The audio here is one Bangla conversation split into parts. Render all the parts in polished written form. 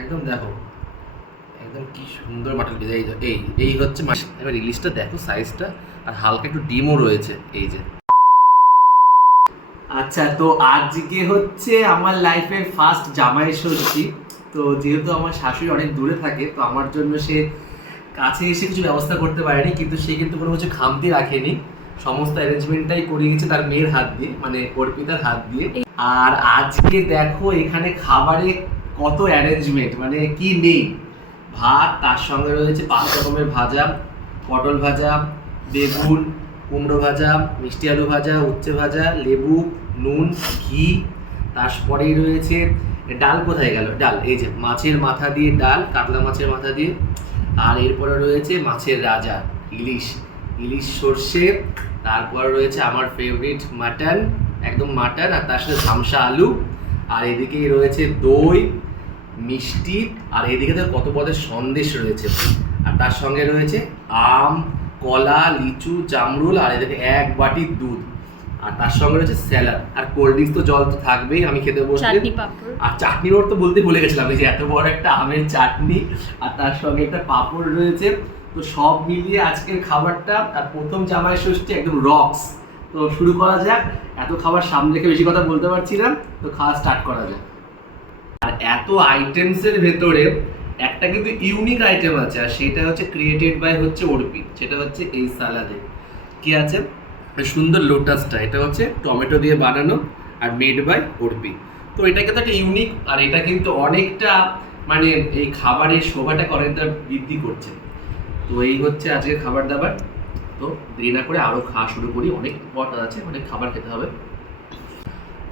একদম দেখো, একদম কি সুন্দর মাটন ভেজা। এই এই এই হচ্ছে এবার ইলিশটা দেখো সাইজটা, আর হালকা একটু ডিমও রয়েছে এই যে। আচ্ছা, তো আজকে হচ্ছে আমার লাইফের ফার্স্ট জামাই ষষ্ঠী। তো যেহেতু আমার শাশুড়ি অনেক দূরে থাকে, তো আমার জন্য সে কাছে এসে কিছু ব্যবস্থা করতে পারেনি, কিন্তু সে কিন্তু কোনো কিছু খামতি রাখেনি। সমস্ত অ্যারেঞ্জমেন্টটাই করে গেছে তার মেয়ের হাত দিয়ে, মানে অর্পিতার হাত দিয়ে। আর আজকে দেখো এখানে খাবারে কত অ্যারেঞ্জমেন্ট, মানে কি নেই। ভাত, তার সঙ্গে রয়েছে 5 রকমের ভাজা, পটল ভাজা, বেগুন, কুমড়ো ভাজা, মিষ্টি আলু ভাজা, উচ্ছে ভাজা, লেবু, নুন, ঘি। তারপরেই রয়েছে ডাল। কোথায় গেল ডাল? এই যে মাছের মাথা দিয়ে ডাল, কাতলা মাছের মাথা দিয়ে। আর এরপরে রয়েছে মাছের রাজা, ইলিশ, ইলিশ সর্ষে। তারপর রয়েছে আমার ফেভারিট মাটন, একদম মাটন, আর তার সাথে ঝামসা আলু। আর এদিকেই রয়েছে দই, মিষ্টি, আর এদিকে তো কত পদের সন্দেশ রয়েছে। আর তার সঙ্গে রয়েছে আম, কলা, লিচু, জামরুল, আর এদিকে 1 বাটি দুধ। আর তার সঙ্গে রয়েছে স্যালাড, আর কোল্ড ড্রিঙ্কস তো জল তো থাকবেই। আমি খেতে বসলে আর চাটনির ওর তো বলতে ভুলে গেছিলাম, এই যে এত বড় একটা আমের চাটনি, আর তার সঙ্গে একটা পাঁপড় রয়েছে। তো সব মিলিয়ে আজকের খাবারটা, আর প্রথম জামাই ষষ্ঠী একদম রক্স। তো শুরু করা যাক। এত খাবার সামনে রেখে বেশি কথা বলতে পারছি না, তো খাওয়া স্টার্ট করা যাক। আর এত আইটেমসের ভেতরে একটা কিন্তু ইউনিক আইটেম আছে, আর সেটা হচ্ছে ক্রিয়েটেড বাই হচ্ছে অর্পি। সেটা হচ্ছে এই সালাদে কি আছে, সুন্দর লোটাসটা, এটা হচ্ছে টমেটো দিয়ে বানানো আর মেড বাই অর্পি। তো এটা কিন্তু একটা ইউনিক, আর এটা কিন্তু অনেকটা মানে এই খাবারের শোভাটাকে অনেকটা বৃদ্ধি করছে। তো এই হচ্ছে আজকের খাবার দাবার। তো দেরি না করে আরও খাওয়া শুরু করি, অনেক ইম্পর্টেন্ট আছে, অনেক খাবার খেতে হবে।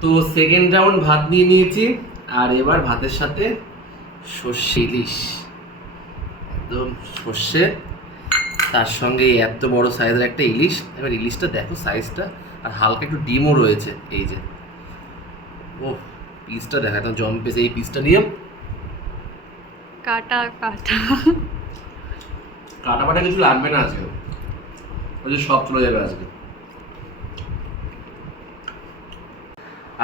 তো সেকেন্ড রাউন্ড ভাত নিয়ে নিয়েছি, আর এবার ভাতের সাথে সর্ষে ইলিশ, একদম সর্ষে, তার সঙ্গে এত বড় সাইজের একটা ইলিশ। এবার ইলিশটা দেখো সাইজটা, আর হালকা একটু ডিমও রয়েছে এই যে। ও পিসটা দেখা, একদম জম পিস। এই পিসটা নিয়ে কাটা কাটা কাটা বাটা কিছু লাগবে না আজকে, ওই সব চলে যাবে আজকে।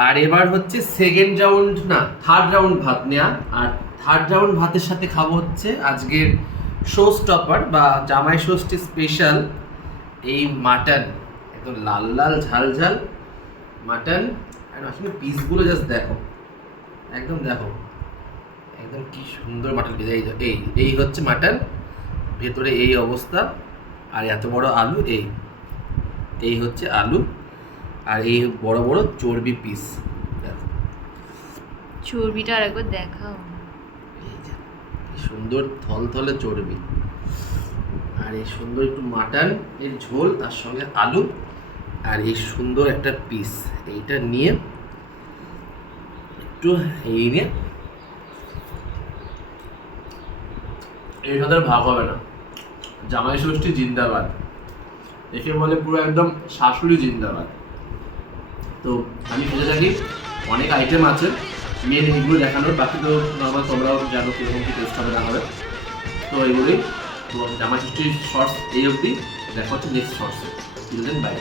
আর এবার হচ্ছে সেকেন্ড রাউন্ড না থার্ড রাউন্ড ভাত নেওয়া। আর থার্ড রাউন্ড ভাতের সাথে খাবো হচ্ছে আজকের শো স্টপার বা জামাই ষষ্ঠী স্পেশাল এই মাটন, একদম লাল লাল ঝাল ঝাল মাটন। আর আসলে পিসগুলো জাস্ট দেখো, একদম দেখো, একদম কি সুন্দর মাটন ভেজা। এই এই হচ্ছে মাটন, ভেতরে এই অবস্থা, আর এত বড় আলু। এই এই হচ্ছে আলু, আর এই বড় বড় চর্বি পিস দেখো। চর্বিটা আরেকবার দেখাও। এই যে কি সুন্দর থলথলে চর্বি, আর এই সুন্দর একটু মাটন এর ঝোল, তার সঙ্গে আলু, আর এই সুন্দর একটা পিস। এইটা নিয়ে একটু এই নিয়ে এই সাথে ভাগ হবে না। জামাই ষষ্ঠী জিন্দাবাদ, একে বলে পুরো একদম শাশুড়ি জিন্দাবাদ। তো আমি খুঁজে থাকি, অনেক আইটেম আছে, মেন এইগুলো দেখানোর, বাকি তো নর্মাল তোমরাও জানো কীরকম কী টেস্ট হবে না হবে। তো এইগুলোই। তো জামাই ষষ্ঠীর শর্টস এই অবধি, দেখা হচ্ছে নেক্সট শর্টসে। Children by.